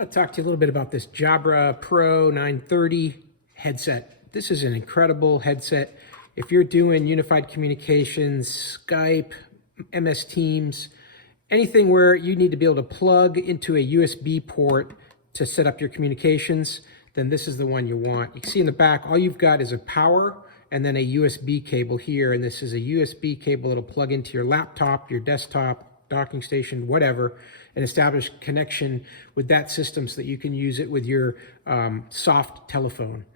I'll talk to you a little bit about this Jabra Pro 930 headset. This is an incredible headset. If you're doing unified communications, Skype, MS Teams, anything where you need to be able to plug into a USB port to set up your communications, then this is the one you want. You can see in the back, all you've got is a power and then a USB cable here. And this is a USB cable that'll plug into your laptop, your desktop, docking station, whatever, and establish connection with that system so that you can use it with your soft telephone.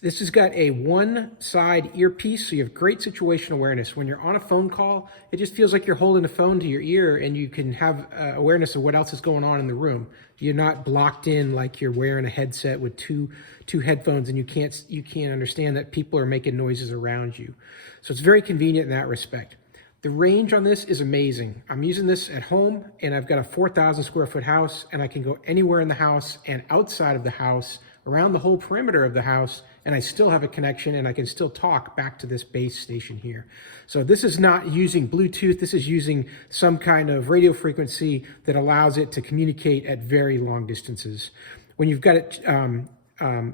This has got a one-side earpiece, so you have great situational awareness. When you're on a phone call, it just feels like you're holding a phone to your ear and you can have awareness of what else is going on in the room. You're not blocked in like you're wearing a headset with two headphones and you can't understand that people are making noises around you. So it's very convenient in that respect. The range on this is amazing. I'm using this at home and I've got a 4,000 square foot house and I can go anywhere in the house and outside of the house, around the whole perimeter of the house, and I still have a connection and I can still talk back to this base station here. So this is not using Bluetooth, this is using some kind of radio frequency that allows it to communicate at very long distances. When you've got it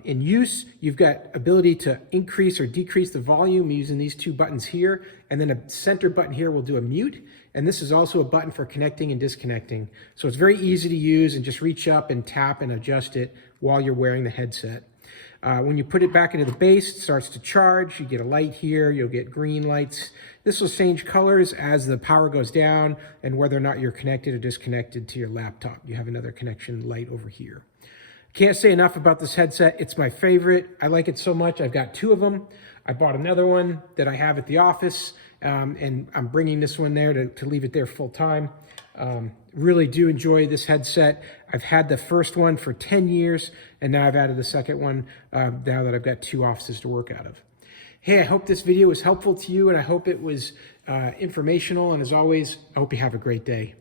in use, you've got ability to increase or decrease the volume using these two buttons here, and then a center button here will do a mute, and this is also a button for connecting and disconnecting. So it's very easy to use and just reach up and tap and adjust it while you're wearing the headset. When you put it back into the base, it starts to charge. You get a light here, you'll get green lights. This will change colors as the power goes down and whether or not you're connected or disconnected to your laptop. You have another connection light over here. Can't say enough about this headset. It's my favorite. I like it so much. I've got two of them. I bought another one that I have at the office, and I'm bringing this one there to leave it there full time. Really do enjoy this headset. I've had the first one for 10 years, and now I've added the second one now that I've got two offices to work out of. Hey, I hope this video was helpful to you, and I hope it was informational. And as always, I hope you have a great day.